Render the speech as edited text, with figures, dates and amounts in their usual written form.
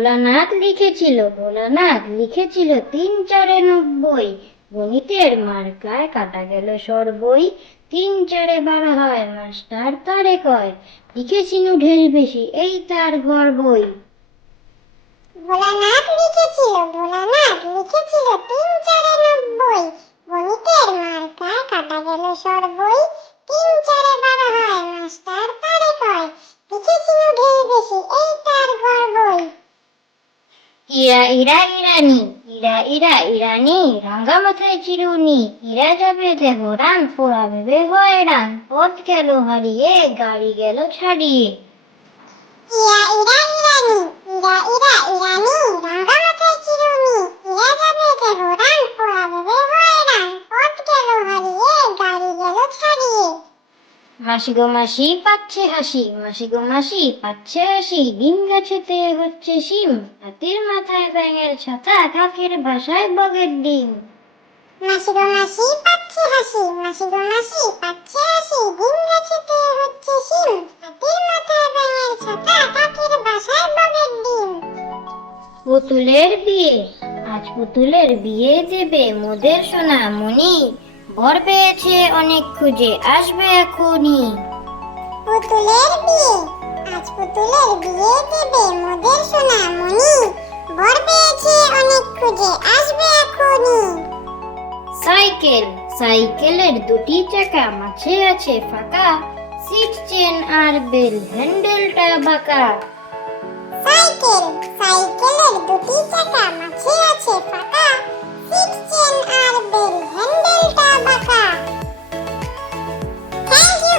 ভোলানাথ লিখেছিল 3×4=90। গণিতের মার্কায় কাটা গেল সরবই। 3×4=12 হয়, মাস্টার তারে কয়। লিখেছিল ঢের বেশি, এই তার গর্বই। ভোলানাথ লিখেছিল 3×4=90। গণিতের মার্কায় কাটা গেল সরবই। 3×4=12 হয়, মাস্টার তারে কয়। লিখেছিল ঢের বেশি, এই তার গর্বই। ইরা রাঙ্গা মাথায় চিরুনি। ইরা যাবে দেবরান, পোড়াবে বেহয়রান। পথ গেল হারিয়ে, গাড়ি গেল ছাড়িয়ে। ইরা ইরানি, রাঙা মাথায় চিরুনি। ইরা যাবে দেবরান, পোড়াবে বেহয়রান। পথ গেল হারিয়ে, গাড়ি গেল ছাড়িয়ে। মাসি গো মাসি পাচ্ছে হাসি। ডিম গাছেতে হচ্ছে শিম। হাতির মাথায় ব্যাঙের ছাতা, কাকের ভাষায় বগের ডিম। মাসি গো মাসি পাচ্ছে হাসি। ডিম গাছেতে হচ্ছে শিম। হাতির মাথায় ব্যাঙের ছাতা, কাকের বাসায় বগের ডিম। পুতুলের বিয়ে দেবে মোদের সোনামণি। বর পেয়েছে অনেক খুঁজে, আসবে এখনই। পুতুলের বিয়ে দেবে মোদের সোনামণি। বর পেয়েছে অনেক খুঁজে, আসবে এখনই। সাইকেলের দুটি চাকা, মাঝে আছে ফাঁকা। সিট চেন আর বেল, হ্যান্ডেলটা বাঁকা। সাইকেলের দুটি চাকা, মাঝে আছে ফাঁকা। সিট চেন আর বেল, হ্যান্ডেলটা বাঁকা। Thank you.